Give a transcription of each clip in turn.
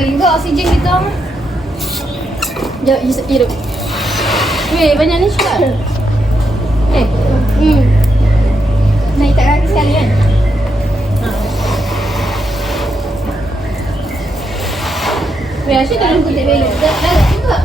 jaga juga oksigen kita. Jom hidup. Weh, banyak ni juga. Naik tak kaki sekali kan? Weh, Asyik tolong kutip belok. Dah juga.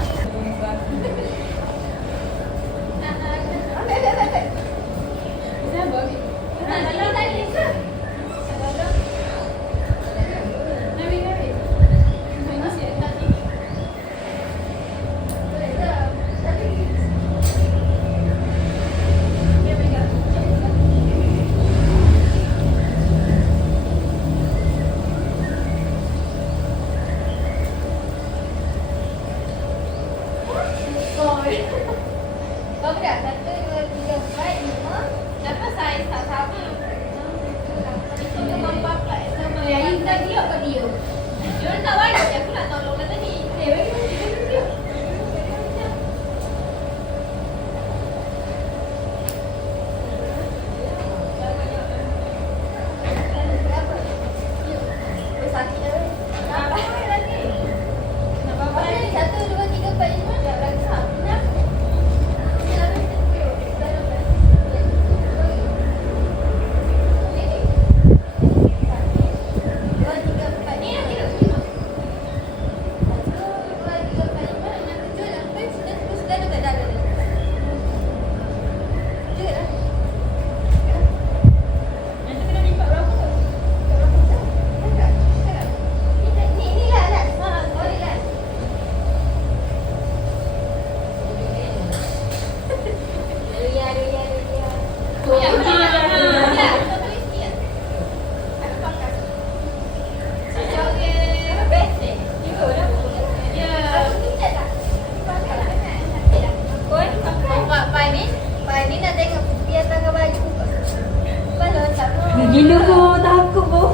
Gila kau takut kau.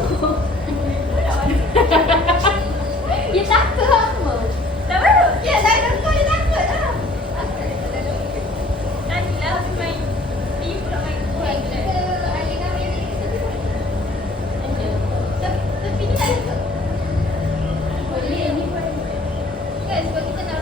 Dia takut apa? Tak mahu. Ya, takut kau dia takut lah. Nantilah aku main. Dia pula main kuat. Kita Alina main ni. Tapi ni tak ada. Boleh ni pun. Kan sebab kita nak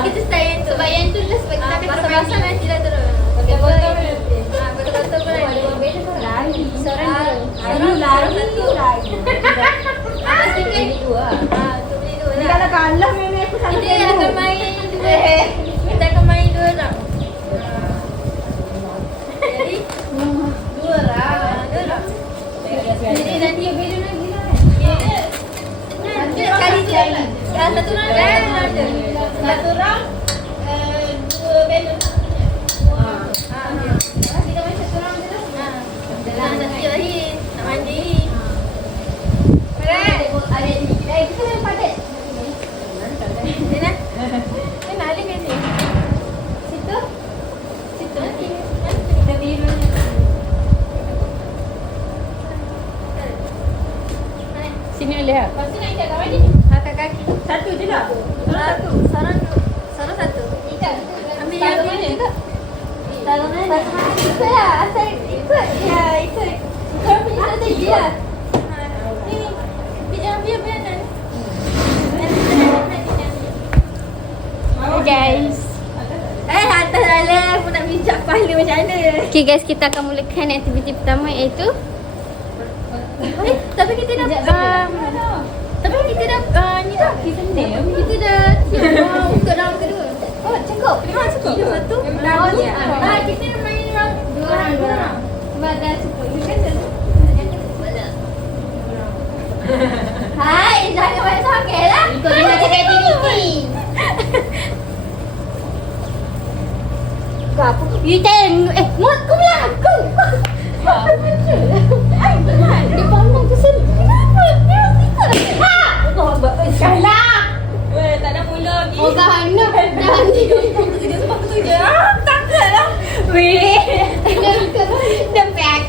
kita start yang tu. Sebab yang tu lah sebab kita akan basah-basah nanti dah turun. Pakai botol nanti. Pakai botol pun nanti. Dua benda pun lari. Seorang satu. Atas tiga ni dua. Tu beli dua lah. Kalau kalah memang aku sama. Kita akan main yang dua. Kita akan main dua orang. Jadi dua orang. Jadi nanti yang beda lagi lah. Nanti kali tu lagi. Satu orang dah ada. Satu orang dua balon. Kita main satu orang je lah. Dalam satu lagi nak mandi. Padat. Ada di kita yang padat. Zina. Zina ada kat sini. Situ. Situ nanti. Kita biru. Sini boleh tak? Lepas tu nak ikat kat mana ni? Kat kaki. Satu je lah. Seorang satu. Ikat. Ambil yang mana juga? Taruh mana? Ikut lah. Asal ikut. Ya, ikut. Korang punya strategi lah. Ni. guys. Atas dalam pun nak bijak kepala macam mana. Okay guys, kita akan mulakan aktiviti pertama iaitu tapi kita dah tapi kita dah ni dah kita dah buka round kedua. Oh, cukup. Cukup. Satu. Kita main round dua round. Sebab dah cukup. You kan dah hai, jangan banyak sakit lah. Ikut dia nak cakap aktiviti. Kau apa? You tengok. Mut, kau bilang aku. Dia pandang ke sini. Kenapa? Kalah. Tak ada mula lagi. Oh, Hana. Jangan dia. Dia sebab tu je. Takutlah. Weh. Dia pack.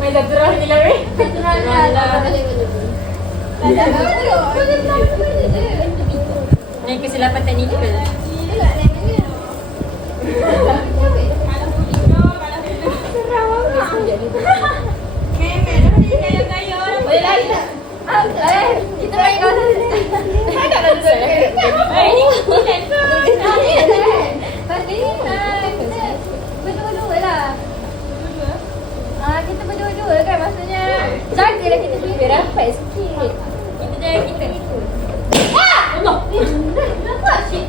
Main dah terang je lah weh. Terang lah. Ni kesilapan teknikal. Boleh lari tak? Kita main kawasan sini. Tak ada ni berdua-dua lah. Kita berdua-dua kan maksudnya. Jagalah kita berdua rapat sikit. kita jangan kita ikut. Allah. Kenapa asyik?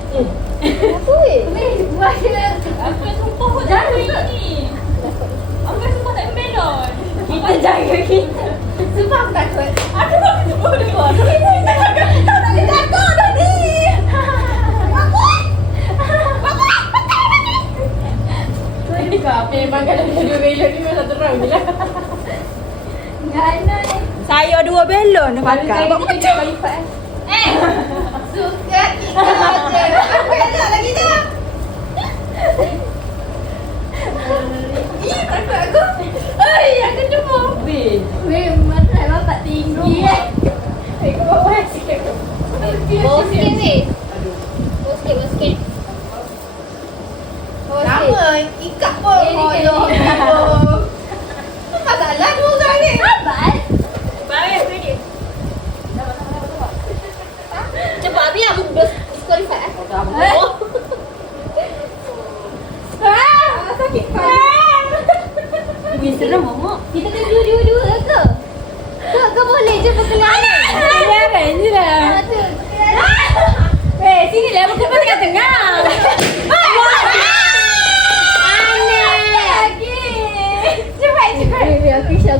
Apa weh? Buat dia. Aku yang sumpah pun tak ni. Aku yang sumpah tak membelon. Kita jaga kita. Sebab aku takut. Aku berdua. Tak boleh takut dah ni. Kau memang kalau dua belon ni memang satu round je lah. Gana ni. Saya dua belon dah pakai. Buat macam kali lipat. Suka kita je. Aku yang nak lagi dah. Takut aku. Oi, aku cuma. Weh, mata bapak tinggi Kau bawa sikit. Bawa sikit weh. Bawa sikit. Sama, ikat pun. Apa masalah dua orang ni? Abang. Baik, ready. Cepat habis aku disqualify. Sakit kepala. Ini seram mama. Kita kena dua-dua ke? Kau boleh je perkenalan. Kelaran je lah. Weh, sini lah. Bukan pasal kat tengah. Cepat. Aku risau.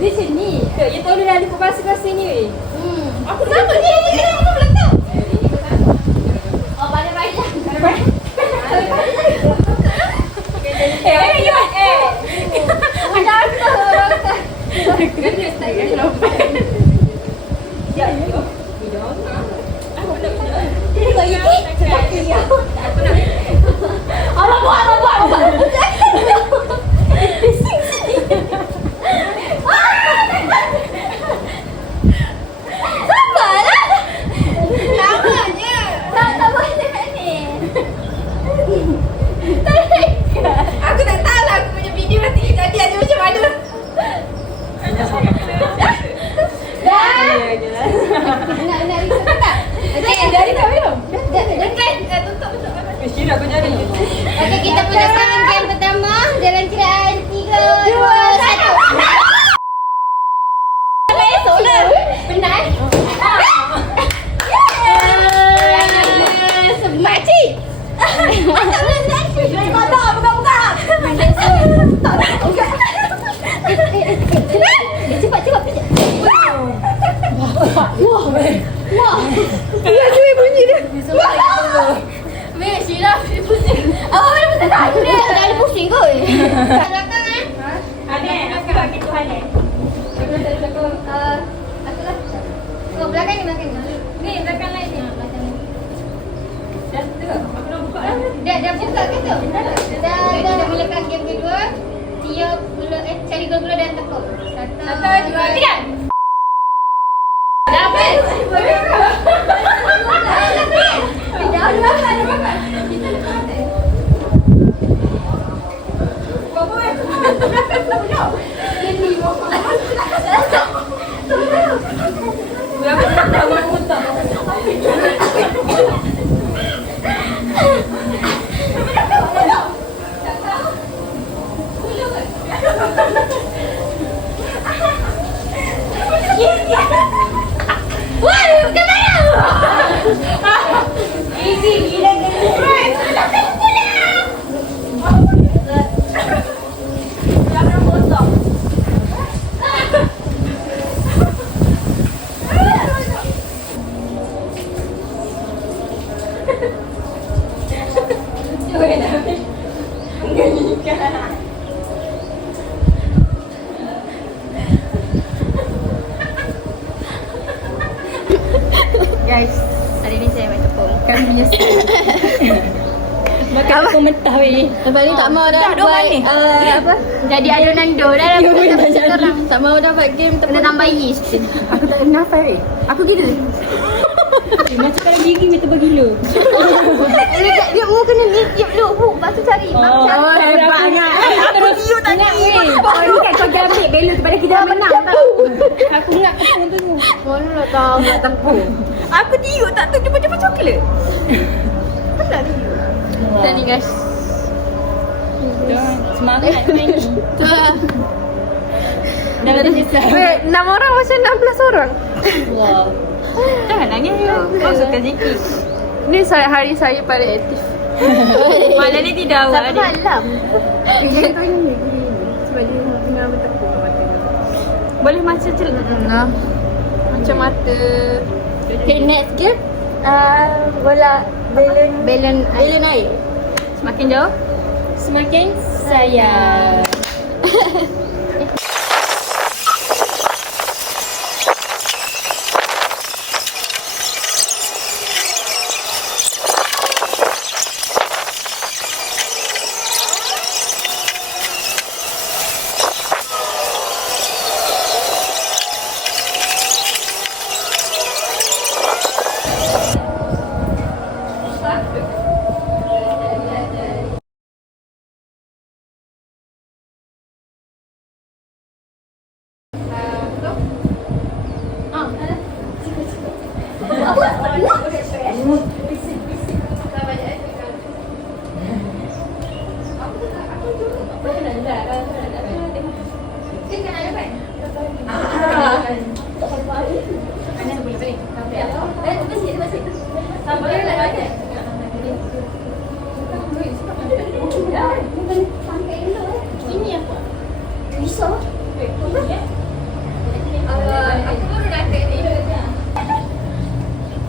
Di sini. Ya tahu dia ada pasal ni weh. Aku takut ni. Aku meletup. Oh, pandai-pandai. Ada apa orang tak? Ya, ya. Bidon. Aku nak bidon. Tengok ini. Aku nak. Abang buat. Sabarlah. Lamanya. Tak boleh ni. Aku tak tahu lah aku punya video nanti jadi ada macam mana. Dah. Nak risau tak? Okey, Dari tak belum? Dah tutup. Mesti aku jadi. Okey, kita mulakan game pertama dalam kiraan 3, 2, 1. Besok dah. Penat. Makcik. Asal benar. Mata buka. Tak nak buka. Cepat. Wah. Ya cuy bunyi dia. Weh, Syirah dia pusing. Awak mana pusing tak? Dia ada pusing kot. Kat belakang kan? Ada aku buat gitu ada. Aku lah. Oh, belakang ni. Ni belakang lain ni. Dah tu. Aku nak buka dah. Dah buka ke tu? Dah. Kita mulakan game kedua. Cari gula-gula dan tekuk. 1, 2, 3. Dah habis. Dah makan. Kita lepas ni. Bapa weh. Ini bapak. Berapa dah muntah. Guys, hari ni saya main tepung. Kami punya Makan tepung mentah weh. Lepas ni tak mau dah Dah, buat apa? Jadi adonan dough dah sekarang. Tak mau dah buat game tepung. Kena tambah yeast. Aku tak kenal Farid. Aku gila. Macam kalau gigi kita bergila. Dia mau kena tiup dulu. Lepas tu cari. Hebatnya. Terus tadi. Oh, ni kan kau jangan ambil belon kepada kita dah menang tau. Aku ingat tepung tu semua. Mana nak tahu nak tepung. Aku tiup tak tu cepat-cepat coklat. Dan ni guys. Semangat main ni. Tu lah. Dah ada selesai. Wait, 6 orang macam 16 orang. Wah. Jangan nangis. Kau suka zikir. Ni hari saya paling aktif. Malam ni tidak awal. Sampai malam. Dia tu ini. Sebab dia tengah bertepung mata. Boleh macam Nah. Macam mata. Okay, next game. Bola belon air. semakin jauh. Semakin sayang.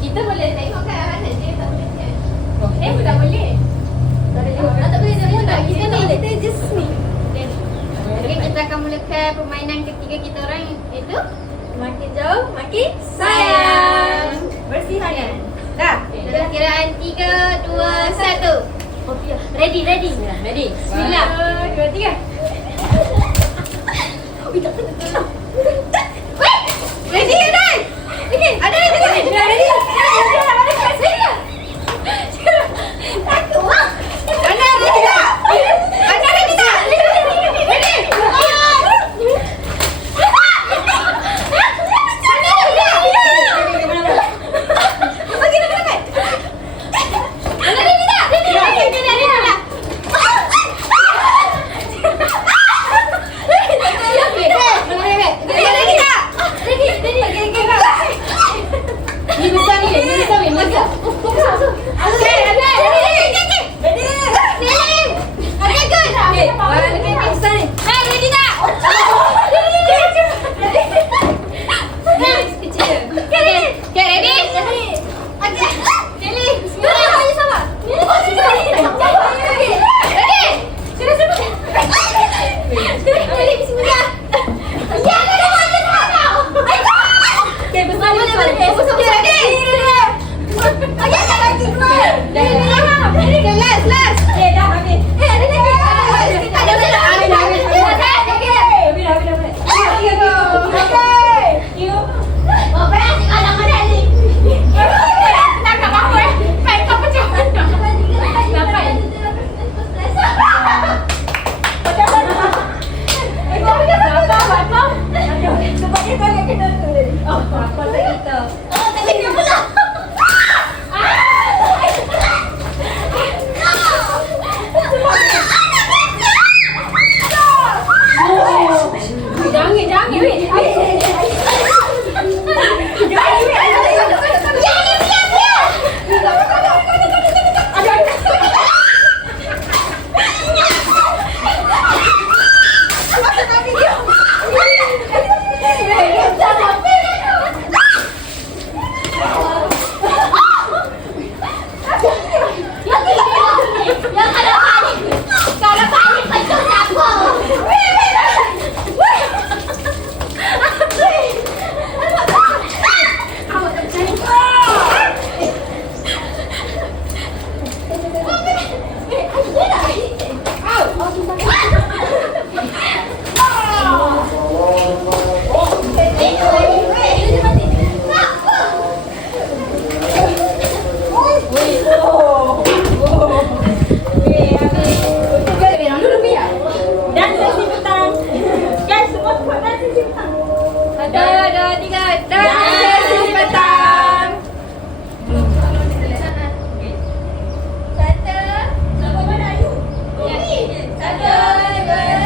Kita boleh tengok kan arah dia tak boleh kan? Tak boleh. Tak boleh semua tak. Kita ni, kita just ni. Okay, kita akan mulakan permainan ketiga kita orang iaitu makin jauh, makin sayang. Bersihkan. Dah. Dalam kiraan 3, 2, 1. Ready. Bismillah. 1, 2, 3. Ready kan? Okay, ada ready. Ready. Takut. Ana ready tak? Ana ready tak? Ready. Ready.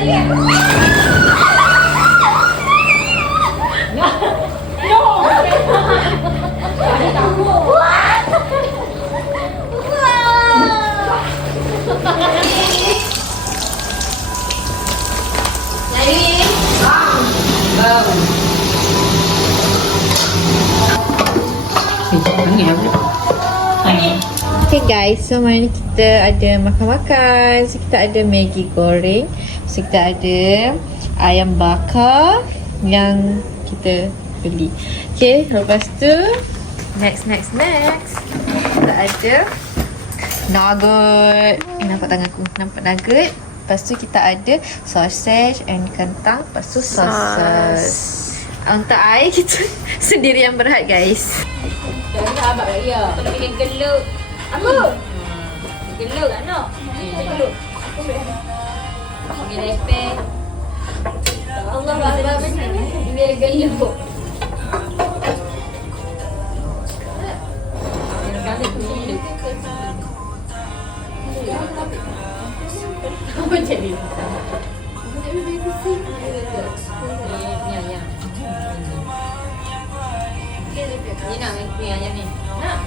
Ada takut. Okay guys, so hari ni kita ada makan-makan. So kita ada Maggi goreng. So kita ada ayam bakar yang kita beli. Okay, lepas tu next. Kita ada nugget. Nampak tangan aku? Nampak nugget. Lepas tu kita ada sausage and kentang. Lepas tu sauce. Untuk air kita sendiri yang berhad guys. Jangan abang lagi ya. Kalau bikin geluk. Apa? Geluk anak. Geluk. Bikin lepeh. Allah Akbar macam ni. Biar geluk. Macam ni. Ni nak ni ayam ni. Nak.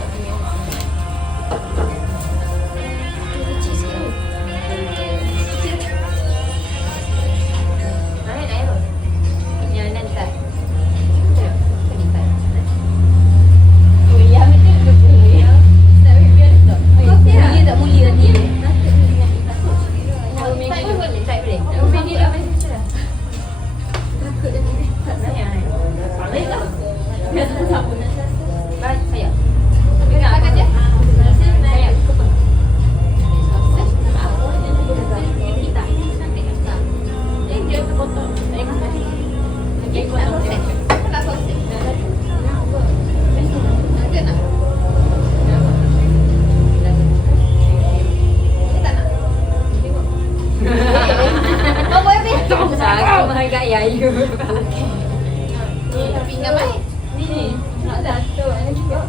Tapi ingat baik. Ni. Nak satu. Ada juga.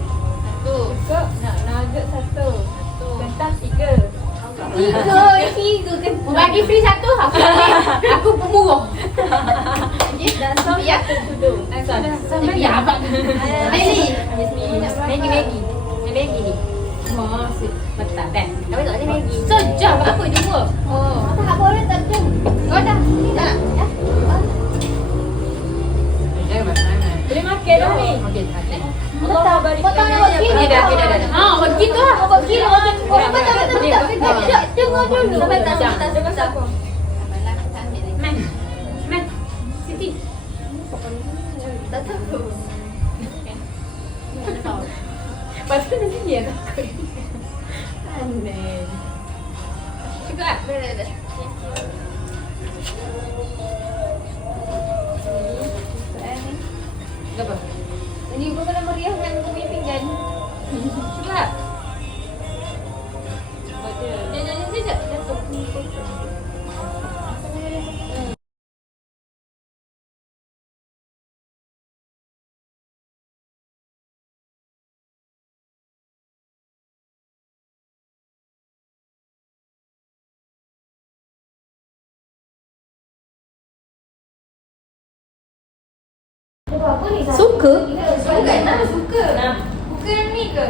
Satu. Nak nugget satu. Kentang 3. Tiga kan. Bagi free satu. Aku pemurah. Dan sos Ya. satu duduk. Tapi abang. Meli. Maggi. Maggi ni. Maksud. Betul kan? Tapi tak ada Maggi. Sejam apa dua? Oh. Tak boleh tak tu. Oh dah. Ni tak nak. Boleh makan dah ni. Allah barik. Potong nak kiri dah. Begitu lah. Buat kiri. Betul. Tengok dulu. Sebentar. Man. Siti. Tak tahu. Pasal nanti dia takut. Aneh. Cukup tak? Dah. Apa? Ini bukan nak meriahkan kau punya pinggan. Cukup tak? Jangan sekejap. Jatuh. Suka? Bukan lah, suka. Bukan ni ke?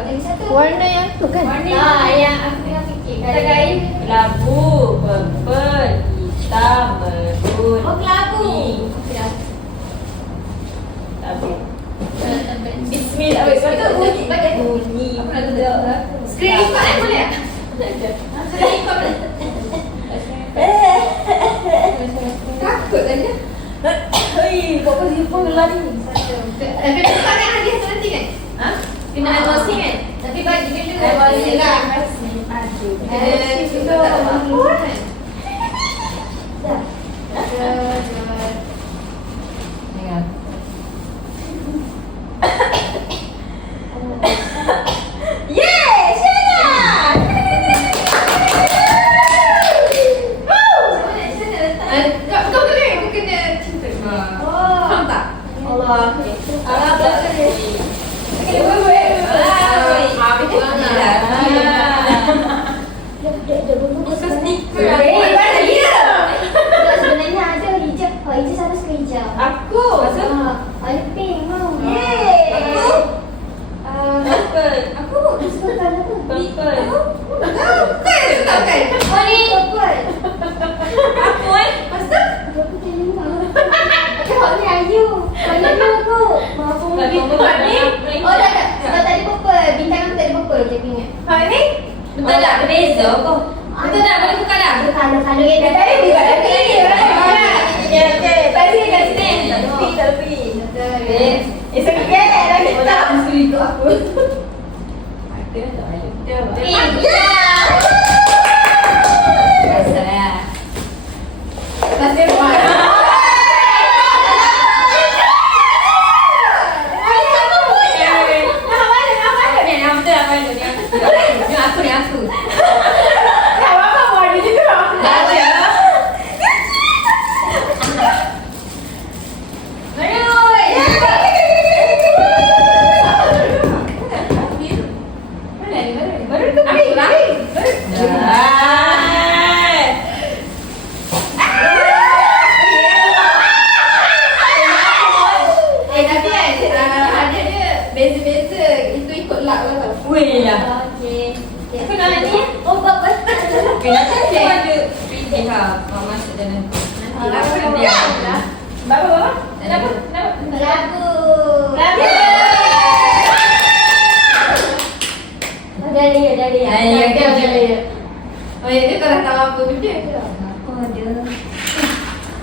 Warna yang tu kan? Yang aku yang fikir. Kain kelabu, purple, hitam, merun. Oh, kelabu. Kelabu. Bismillah. Bunyi. Screen record boleh? Screen record boleh? Takut kan dia? Hei, kau kasi pun lari. Tapi bukan yang hadiah tu nanti kan? Ha? Kena unboxing kan? Tapi bagi dulu. Unboxing lah. Kita tak mampu kan? Dah. Dengar. Yes! Shana! Kau kena cinta. Faham tak? Allah. Allah boleh. Bukan stiker. Sebenarnya Kalau kita tadi buka lagi. Ya, okey. Tadi kat sini. Tak pergi. It's okay. Lagi tak. Itu aku. Ada tak ada. Biasalah. Pasti buat. Aku. Tak apa buat dia juga. Baru tu tapi kan ada dia beza-beza. Itu ikut luck lah. Weh lah. Okey. Aku nak ni. Oh, bagus. Okay, nanti saya ada pilih lah. Masuk dalam. Aku dah biar. Bapa? Kenapa? Lagu. Jadi. Jadi. Oh, ya, dia tak tahu apa benda ke? Aku ada.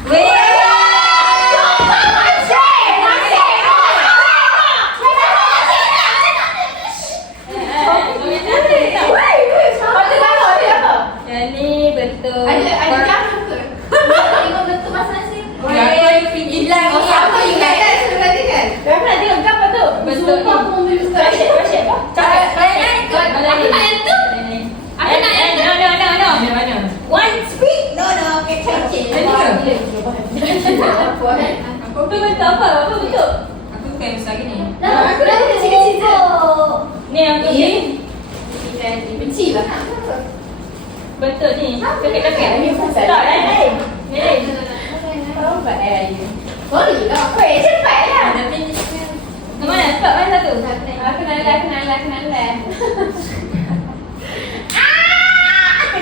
Weh. Yang ni betul. Ada jarum ke? Tengok betul masing-masing. Hilang ni Apa ingat kan sebelah dia kan? Berapa nak tengok apa tu? Betul. Sumpah aku mau beli sekali. Pasien apa? Aku nak itu. Aku nak no. Mana? One speed. No, kecil. Aku betul apa? Apa betul? Aku bukan besar gini. Aku dah kecil-kecil tu. Ni aku ni. Benci lah. Betul ni. Cakap-cakap. Ni pasal. Tak, lain. Ni. Sorry lah. Weh, cepat lah. Ke mana? Stop mana satu? Aku nak lah.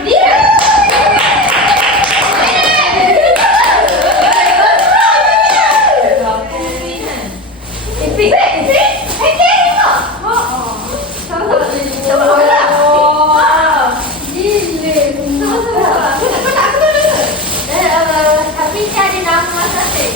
Dia. Tapi cari nama masing-masing.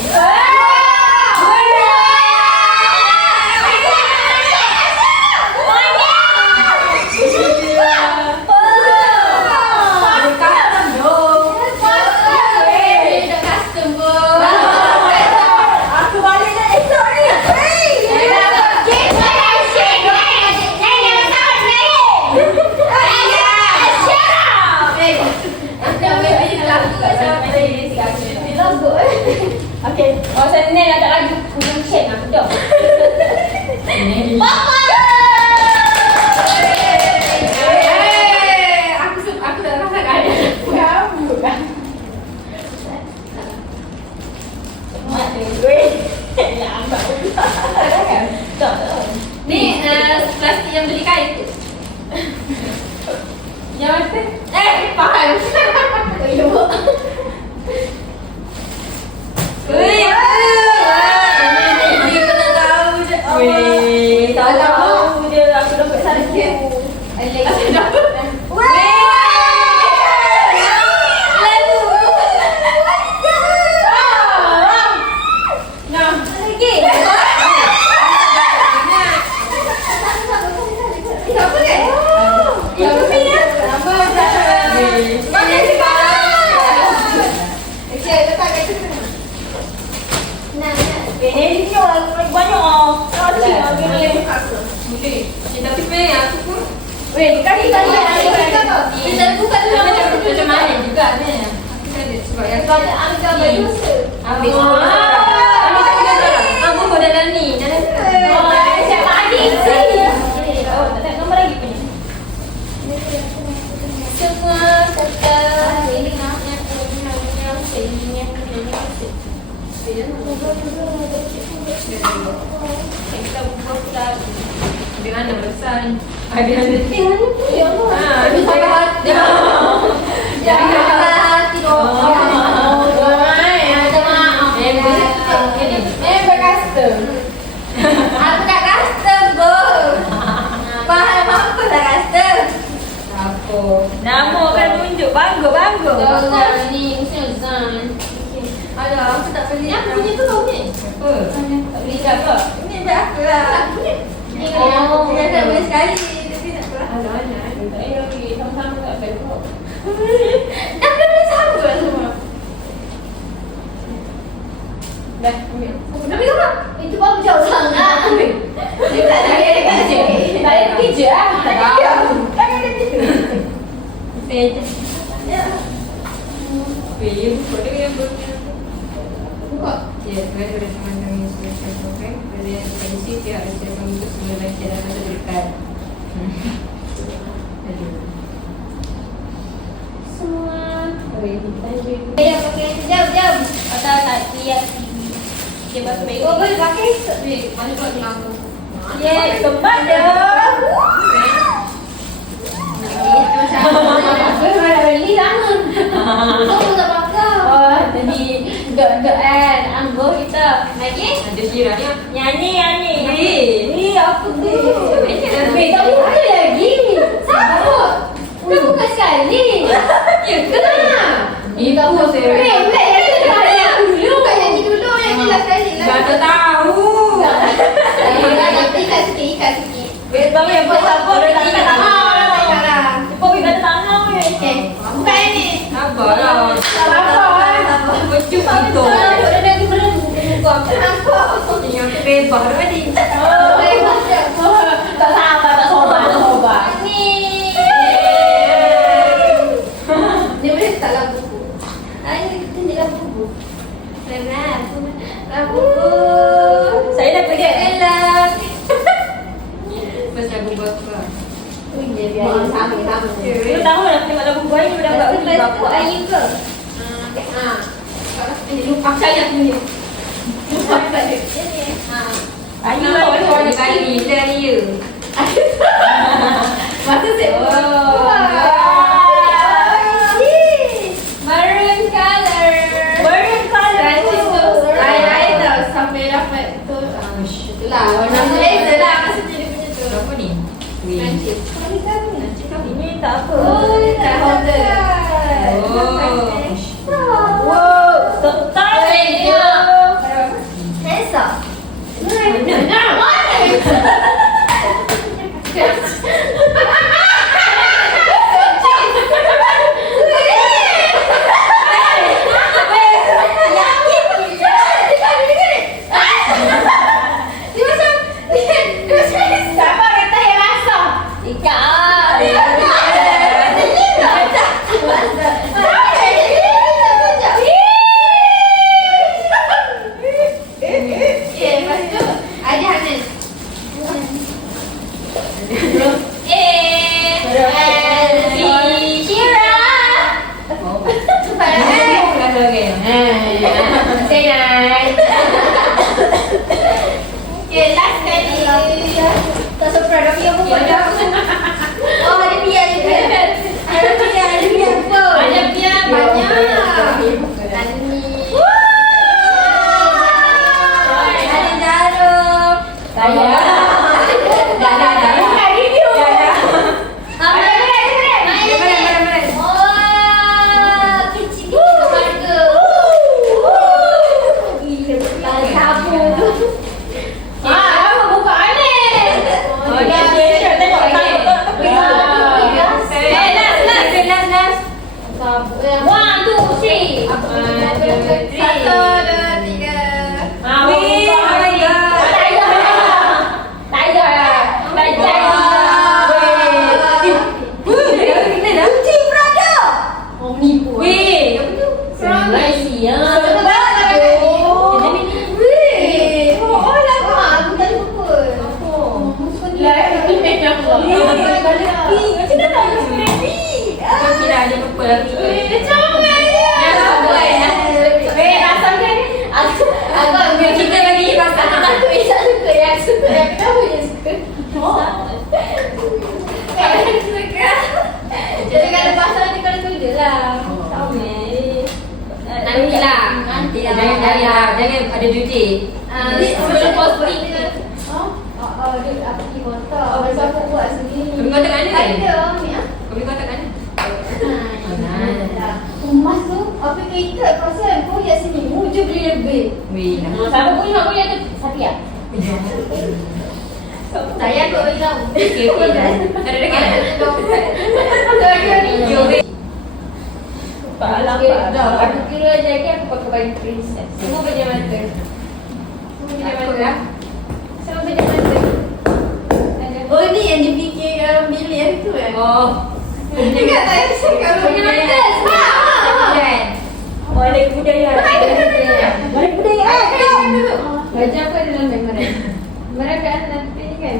Okay. Oh, saya ni ada lagu Hujung Cik nak betul. Aku tak rasa ada. Kamu kan. Lambat pula. Tak. Ni plastik yang beli kain tu. Yang mana? Faham. Dia kena tahu je. Weh, tahu je aku dapat satu. Aku dapat. Tapi sebenarnya aku pun Kali kita buka dulu macam mana juga ni. Aku ada sebab yang tu ada angka berdosa. Ambil Ambil dalam ni. Dalam Siapa adik tak ada nombor lagi punya. semua kata hilangnya hilangnya hilangnya Kita buka pula. Dengan nama besar ni. Ada ya Allah. Itu saya hati. Jangan hati dong. Member custom. Aku tak custom, Bo. Faham apa tak custom? Apa? Nama kan tunjuk. Bangga. Jangan ni, mesti Zan. Alah, aku tak beli. Yang punya tu kau ni. Apa? Tak beli apa? Ini dah aku lah. Ni Oh. kan tak boleh sekali. Tapi tak apa. Alah. Tak payah pergi sama-sama kat Bangkok. Dah boleh sama semua. Dah, ambil. Tapi kau itu baru jauh sangat. Dia tak ada kerja. Tak ada kerja ah. Tak ada kerja. Saya buka dia yang Buka. Ya, sebenarnya sudah teman-teman yang sudah saya pakai. Dari pensi dia harus saya untuk semula kita dapat terdekat. semua. Ya, pakai jam. Atau tak lihat dia basuh baik. Kau boleh pakai mana kau tengok aku. Yes, kembali. Beli lama. Kau pun tak pakai. Oh, jadi dok kan anggur kita. Lagi? Ada sirahnya. Yani. Ni apa tu? Weh, tak buka lagi. Sabut. Dah buka sekali. Ya, Kenapa? Ini tak tahu saya. Bukan yang dulu. Bukan yang ni dulu. Yang ni last kali. Mana tahu. Ikat sikit. Weh, tahu yang pasal apa dia tak Ikat tangan. Cepat pergi kat tangan weh. Okay. Buka yang ni. Sabarlah. Pecuk itu. Dah lagi belum buka. Kenapa? Yang tu bebas tadi. Tak sabar, tak sobat. Ni. Dia boleh tak lagu buku? Ini tunjuk lagu buku. Lagu buku. Saya dah pergi. Elak. Pas lagu bakar. Sama. Lu tahu dah tengok lagu gua ni dah buat pergi Lagu bapak. Ayu ke? Lupa saya punya. Lupa tak ada. Ayu Ada kali dari ya. Masa saya Maroon color. Maroon color. Rancis tu. Air tau sampai dapat tu. Itulah warna blazer lah maksudnya dia punya tu. Apa ni? Rancis. Ini tak apa. Oh, tak holder. Wow, tertarik dia. Handsome. Siapa kata yang rasa? Tak surprise tapi apa buat dah. Oh, ada pia. Ada pia apa? Ada pia Banyak. Ada ni. Ada jarum. Saya. Dah. Hari ni. Kecil keluarga. Sabu tu. Apa buka ni? Oh, dia share tengok tak tepi. Last. Sabu. 1 2 3. 1, 2, 3. Wih, oh my God. Tak ada. Kucing Prada. Omnipool. Wih. Malaysia. Kau kira ada lupa lagi. Aku ambil kita lagi pasal aku tak suka yang suka yang kenapa yang suka? Kalau yang suka. Jadi kalau pasal ni kalau tu je lah. Tahu ni. Nantilah. Jangan ada duty. Sebelum posting ni. Oh, dia apa pergi motor. Lepas aku buat sendiri. Kami kontak mana? Ada ni ah. Kami kontak mana? Nah. Tapi kita pasal kau yang sini muju beli lebih. Wih, nak. Siapa boleh tu? Satria. Saya kau bilang. Okey, dah. Ada dekat. Aku kira je lagi aku pakai baju princess. Semua baju mata. Semua baju mata. Oh ni yang dipikir bilik hari tu kan? Oh. Ingat tak yang cakap punya mata? Balik budaya. Balik budaya. Baju apa dalam beg mereka? Mereka kan nanti kan?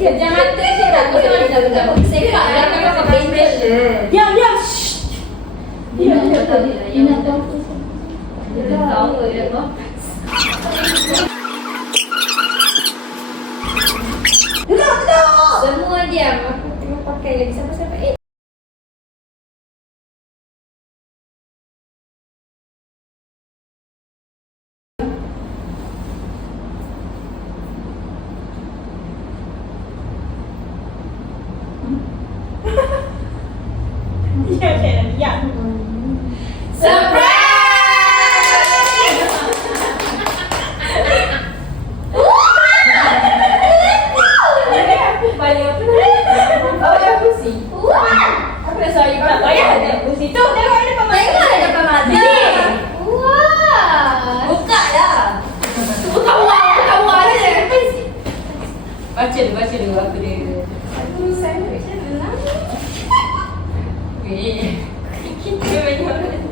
Jangan mata je dah. Kau sama macam sepak. Jangan kau pakai special. Diam. Dia nak tahu. Dia tahu dia tu. Semua diam. Aku tengah pakai lagi. Siapa-siapa? Baca dulu apa dia. Aku sandwich adalah. Weh. Kita banyak.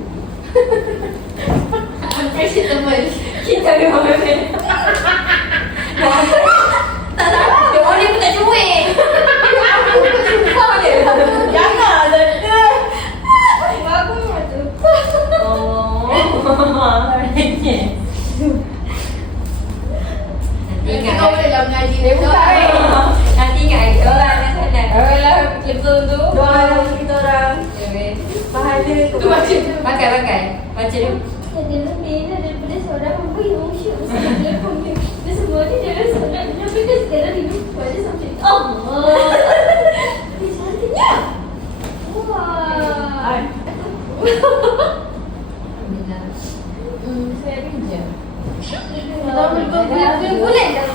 Unprecedented. Kita ada mana? Tak tahu. Dia orang dia pun tak cuik. Aku pun sumpah dia. Jangan ada. Aku memang tu. Oh. Nanti ingat. Kau boleh dah mengaji Dia buka nanti ingat lagi orang kat sana. Orang betul tu. Doa kita orang. Pahala Tu baca. Pakai. Baca dulu. Ada lebih daripada seorang ibu yang syuk sebagai pemimpin. Dan semua ni dia rasa nak menyampaikan segala hidup pada sampai Allah. Dia cantiknya. Wah. Saya pinjam. Bulan dah.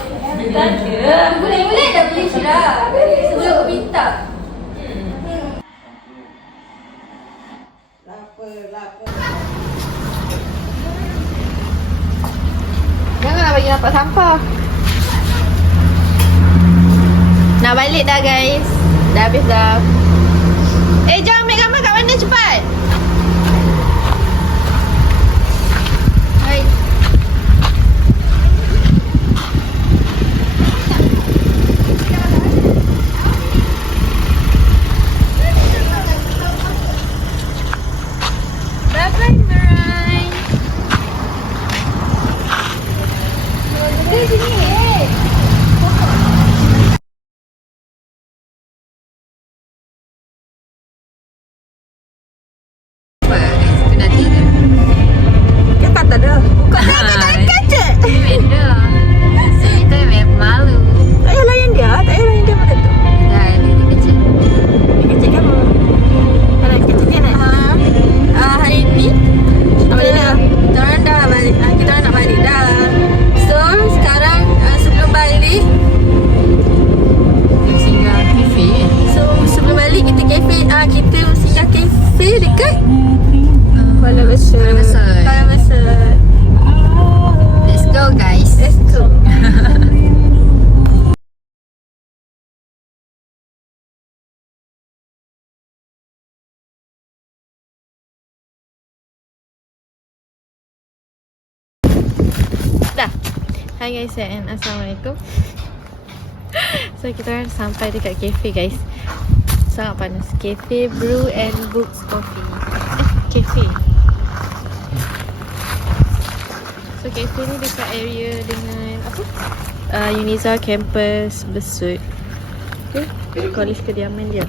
Bulan dah beli Syirah. Sebelum aku minta. Janganlah bagi nampak sampah. Nak balik dah guys. Dah habis dah. Jom ambil gambar kat mana cepat. Hai. Bye-bye Marai. Sini. Kan tak ada. Buka kaca. Benda. Sini tu memang malu. Tak payah layan dia pada tu. Dah, dia kecil. Dia kecil kan? Kalau kecil dia nak. Hari ni kita orang dah balik. Kita orang nak balik dah. So sekarang sebelum balik singgah kafe. So sebelum balik kita kafe. Kita singgah kafe dekat Kuala Besar. Kuala Besar. Let's go guys. Let's go. Dah. Hai guys and Assalamualaikum. So kita orang sampai dekat kafe guys. Sangat panas. Cafe Brew and Books Coffee. Cafe. So cafe ni dekat area dengan apa? Uniza Campus Besut. Okay. Kolej kediaman dia.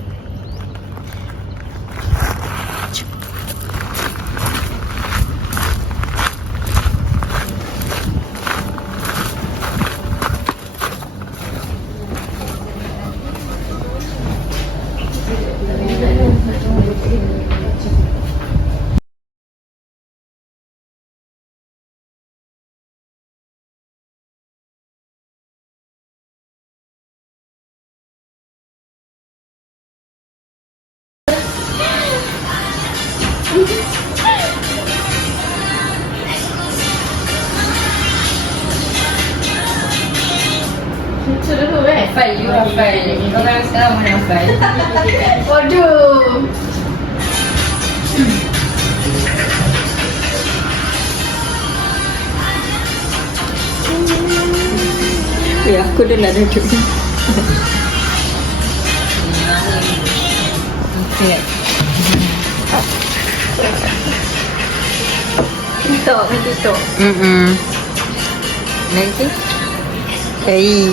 Hafal, you hafal. Orang sekarang mana hafal? Waduh. Ya, aku dah nak duduk. Okay. TikTok kan TikTok. Nanti? Hai.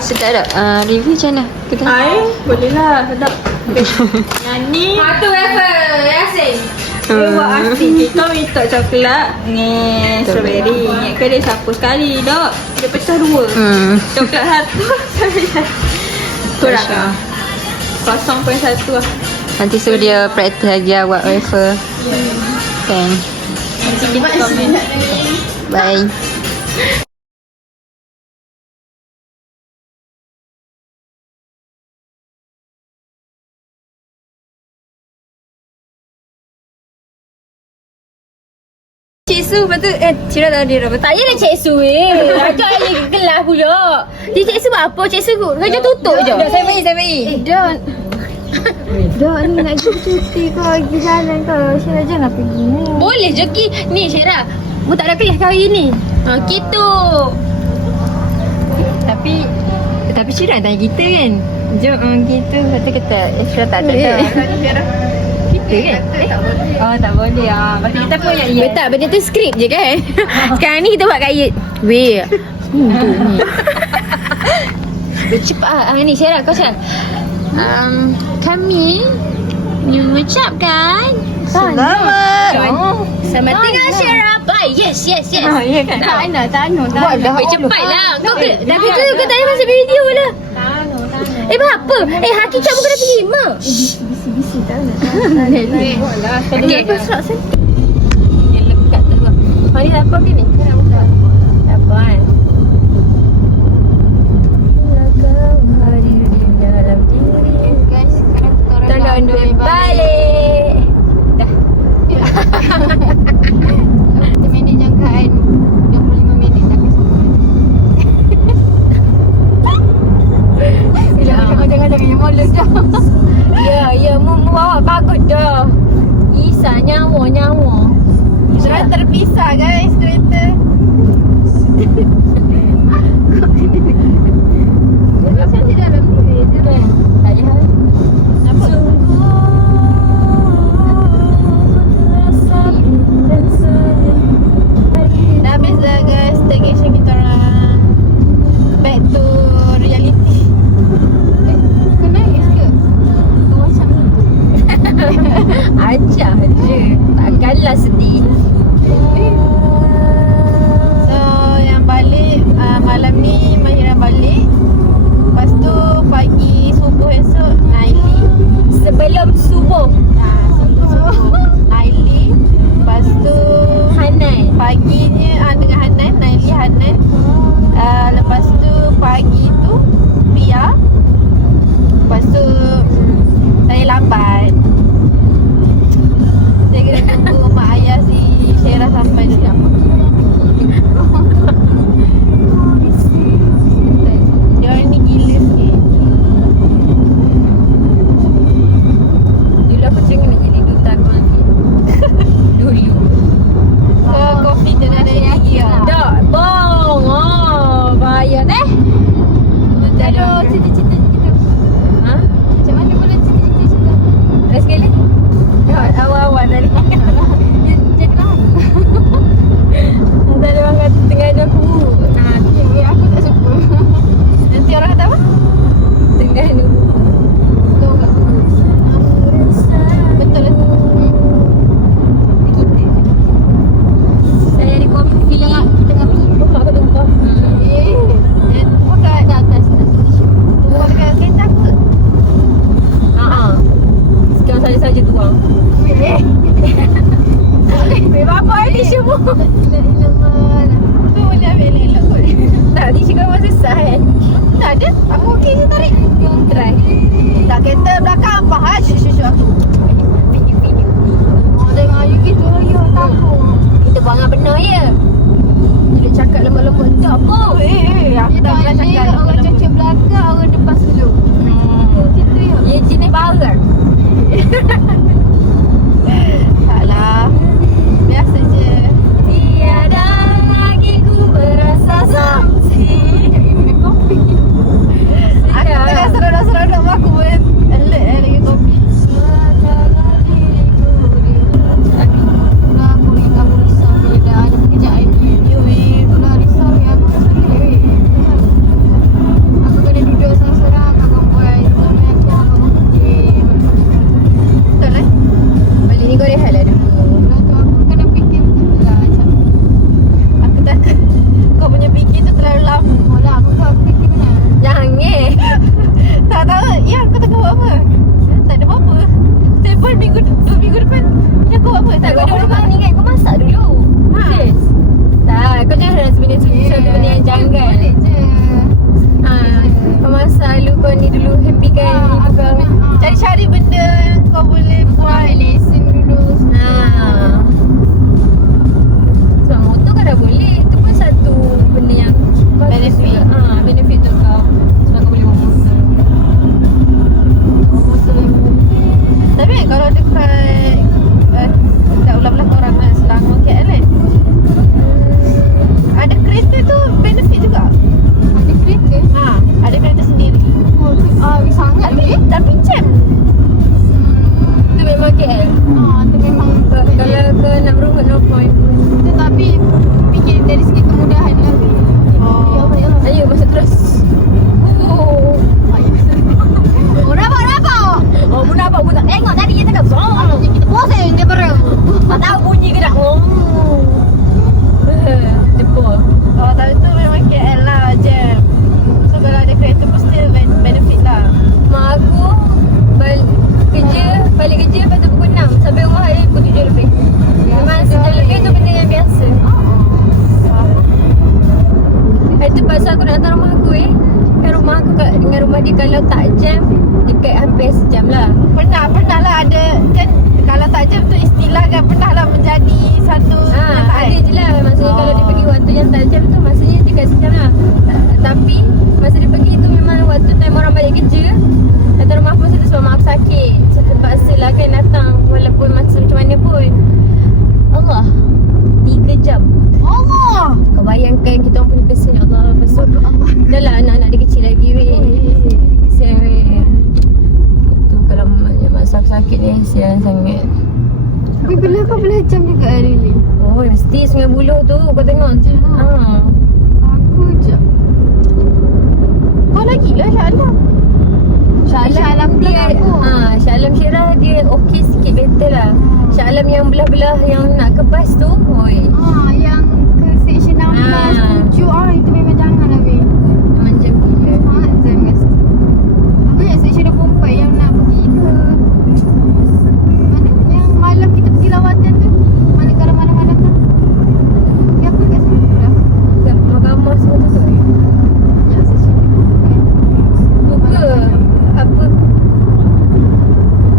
Sedap tak? Review macam mana? Kita Hai, boleh lah. Sedap. Nani. Tu apa? Yasin. Dia buat asin. Kita minta coklat ni strawberry. Ingatkan dia sapu sekali dok. Dia pecah dua. Coklat satu. Kurang lah. 0.1 lah. Nanti suruh dia praktis lagi lah buat wafer. Kan? Nanti kita komen. Bye. Cik Su, lepas tu, Cira tahu dia apa. Tak payah Cik Su ajak dia ke kelas pula. Cik Su buat apa? Cik Su kerja tutup je. Saya bayi. Dok ni nak pergi cuti ke pergi jalan ke? Syirah jangan pergi ni. Boleh je ki. Ni Syirah, mu tak ada kelas kau hari ni. Gitu. Tapi Syirah tanya kita kan? Jom kita kata Syirah tak ada. Kita kan? Oh tak boleh Berarti kita pun yang Betul, benda tu skrip je kan. Sekarang ni kita buat kat weh. Tu ni. Cepat ni Syirah kau cakap. Kami mengucapkan Selamat. selamat tinggal Syirah. Bye. Yes. Ya kan? Tak nak. Cepatlah. Kau ke dah tu kau tak payah masuk video lah. Apa? Haki cak bukan dah pergi mak. Bisi tak nak. Okey. Yang lekat tu. Ni apa ke ni? Kau nak buka? Apa kan? Guys, sekarang kita orang Tolong duit balik. Dah. 1 minit jangkaan 25 minit dah ke sampai. Jangan yang molek dah. Ya, mu bawa bagus dah. Isa nyawa. Sudah terpisah guys kereta. Macam di dalam ni je. Tak payah. Apa? Dah habis dah guys staycation kita orang. Back to reality. Kau nangis ke? Kau macam tu. Ajar je. Takkanlah sedih. So yang balik malam ni Mahira balik. Lepas tu pagi subuh esok Naili. Sebelum subuh. Subuh Naili. Lepas tu Hanan. paginya dengan Hanan, Naili Hanan. Lepas tu pagi tu Pia. Lepas tu saya lambat. Saya kena tunggu mak ayah si Syirah sampai dulu. Dia orang ni gila sikit. Dulu aku tengok nak jadi duta aku lagi. Dulu. Kopi tu dah ada gigi lah. Tak, bong. Bahaya teh. Aduh, cita-cita kita. Ha? Macam mana pula cita-cita kita? Lagi sekali. Awal-awal tadi. Jangan. Entah dia orang kata tengah ada aku. Aku tak suka. Nanti orang kata apa? Tengah dulu. Tahu tak? Betul lah tu. Saya ada kopi. Tengah pergi. Buka ke tumpah. Buka kat atas. susah kan. Tak ada. Aku okey je tarik. Try. Tak kereta belakang apa hal syusyuk aku. Oh, tengok you gitu lagi orang takut. Kita buang benar ya. Dia cakap lembut-lembut tu apa? Aku tak pernah cakap orang cucuk belakang, orang depan dulu. Gitu ya. Dia jenis barang. Taklah. Biasa je. Tiada lagi ku merasa samsi. Aku tengah seronok-seronok aku pun alert lagi kopi. Aku ni kamu risau dia dah ada pekerjaan ni. Aku dah risau ya aku sendiri. Aku kena duduk seorang-seorang aku buat zaman aku fikir. Betul lah. Balik ni kau rehat lah dulu. Dah tu aku kena fikir betul lah macam aku takut kau punya fikir tu terlalu lama lah. Aku fikir benar. Jangan. Tak tahu yang kau tengah buat apa. Tak ada apa-apa. Telefon 2 minggu depan. Yang kau buat apa? Tak, kau buat duduk apa-apa. rumah ni kan, kau masak dulu. Ha. Yes. Tak, kau jangan rasa benda tu satu benda yang janggal. Boleh je. Ha, kau masak dulu, kau ni dulu happy kan hidup kau. Cari-cari benda yang kau boleh buat. Lesen dulu. Ha. Sebab motor kau dah boleh. Itu pun satu benda yang bagus Benefit. juga. Ha, benefit tu kau. Sebab kau boleh bawa motor. Tapi kalau dekat tak ulang-ulang orang lah Selangor KL kan. Ada kereta tu benefit juga. Ada kereta? Ha, ada kereta sendiri. Sangat tapi jam. Itu memang KL. Tu memang Kalau ke nak berumut no point. tetapi fikir dari segi kemudahan lah. Ayo masuk terus. Oh. Rabak. Oh, budak apa budak? Tengok tadi dia cakap zong. Kita pusing dia baru. Tak tahu bunyi ke tak? Depa. Oh, tapi tu memang KL lah jam. So kalau ada kereta pun still benefit lah. Mak aku balik kerja lepas tu pukul 6 sampai rumah hari pukul 7 lebih. Memang sejam lebih tu benda yang biasa. Itu pasal aku nak datang rumah aku kan rumah aku dengan rumah dia kalau tak jam dekat hampir sejam lah. Pernah lah ada kan kalau tak jam tu istilah kan pernah lah menjadi satu Ada je lah. Maksudnya kalau dia pergi waktu yang tak jam tu maksudnya dekat sejam lah. Tapi masa dia pergi tu memang waktu time orang balik kerja. Datang rumah pun sebab mak aku sakit. So terpaksa lah kan datang walaupun masa macam mana pun. Allah 3 jam. Allah. Kau bayangkan kita orang punya kesan ya Allah. Lepas tu dah lah anak-anak dia kecil lagi weh. Kesian weh. Tu kalau mak sakit ni kesian sangat. Tapi bila kau belajar juga hari ni? Oh mesti Sungai Buloh tu kau tengok. Aku je. Kau lagi lah Shah Alam dia Shah Alam Syirah dia okey sikit better lah. Shah Alam yang belah-belah yang nak ke bas tu. Oi. Yang ke section 16 7 itu memang jangan lah weh. Macam gila. Jangan. Aku yang section 24 yang nak pergi ke mana? Yang malam kita pergi lawatan tu. Mana ke mana-mana tu. Dia apa kat sana dah? Kat mahkamah semua tu. Yang section 24. Buka apa?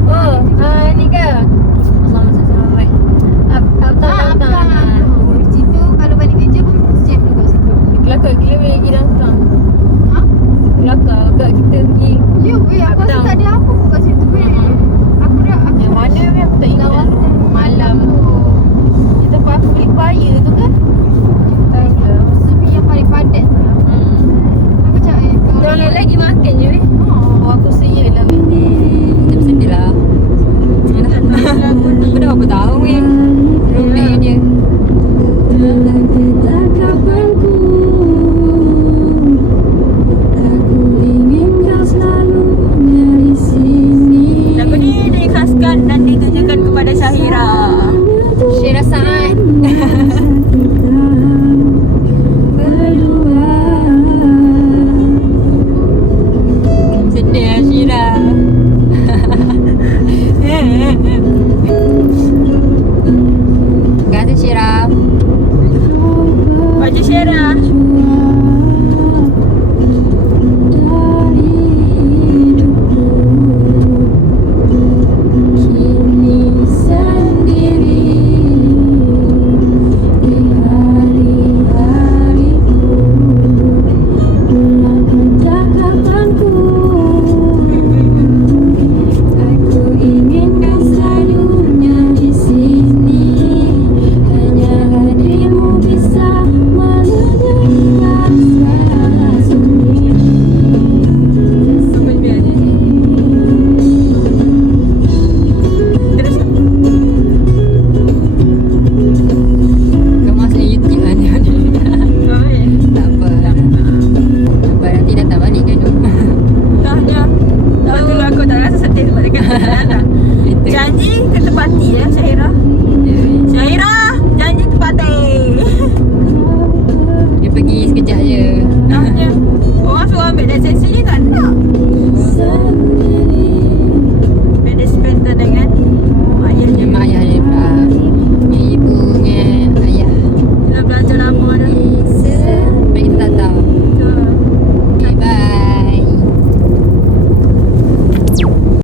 Oh, ni ke? Allah Subhanahu Abang. Situ kalau balik kerja pun siap juga situ. Kelakar gila weh pergi datang. Ha? Kelakar agak kita pergi. Ya weh, aku rasa tak ada apa pun kat situ weh. Aku dah Yang mana weh aku tak ingat. lawatan Malam. Di tempat aku beli kebaya tu kan. Tanya. Tapi yang paling padat tu lah. Aku macam Kita orang lagi makan je weh. Oh, aku seya lah weh. Kita bersedih lah. Aku dah berapa tahun weh